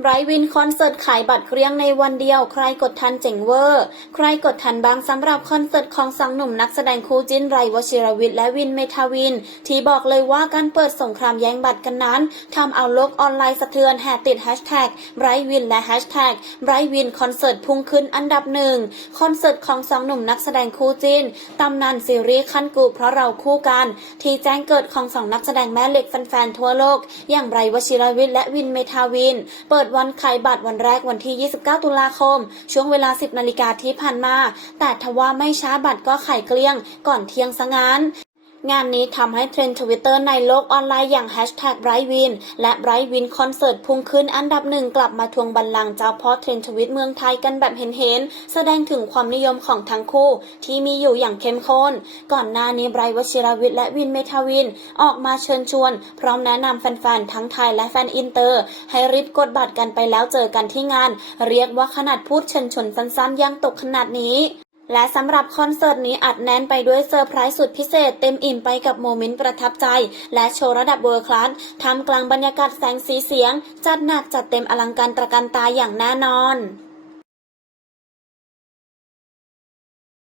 ไบรวินคอนเสิร์ตขายบัตรเกลี้ยงในวันเดียว ใครกดทันเจ๋งเวอร์ ใครกดทันบ้างสำหรับคอนเสิร์ตของสองหนุ่มนักแสดงคู่จิ้นไรวชิรวิทย์และวินเมทาวิน ที่บอกเลยว่าการเปิดสงครามแย่งบัตรกันนั้นทำเอาโลกออนไลน์สะเทือนแห่ติดแฮชแท็กไบรวินและแฮชแท็กไบรวินคอนเสิร์ตพุ่งขึ้นอันดับหนึ่งคอนเสิร์ตของสองหนุ่มนักแสดงคู่จิ้นตำนานซีรีส์ขั้นกูเพราะเราคู่กัน ที่แจ้งเกิดของสองนักแสดงแม่เหล็กแฟนๆทั่วโลก อย่างไรวชิรวิทย์และวินเมทาวิน เปิดวันขายบัตรวันแรกวันที่ 29 ตุลาคม ช่วงเวลา 10 นาฬิกาที่ผ่านมา แต่ทว่าไม่ช้าบัตรก็ขายเกลี้ยง ก่อนเที่ยงซะงั้น งานนี้ทำให้เทรนด์ทวิตเตอร์ในโลกออนไลน์อย่างแฮชแท็กไบรท์วินและไบรท์วินคอนเสิร์ตพุ่งขึ้นอันดับหนึ่งกลับมาทวงบัลลังก์เจ้าพ่อเทรนด์ทวิตเมืองไทยกันแบบเห็นๆแสดงถึงความนิยมของทั้งคู่ ที่มีอยู่อย่างเข้มข้น ก่อนหน้านี้ไบรท์วชิรวิทย์และวินเมทาวิน ออกมาเชิญชวน พร้อมแนะนำแฟนๆทั้งไทยและแฟนอินเตอร์ ให้รีบกดบัตรกันไปแล้วเจอกันที่งาน เรียกว่าขนาดพูดเชิญชวนสั้นๆยังตกขนาดนี้ และสำหรับคอนเสิร์ตนี้อัดแน่นไปด้วยเซอร์ไพรส์สุดพิเศษเต็มอิ่มไปกับโมเมนต์ประทับใจ และโชว์ระดับเวอร์คลาสทำกลางบรรยากาศแสงสีเสียง จัดหนักจัดเต็มอลังการตระการตาอย่างแน่นอน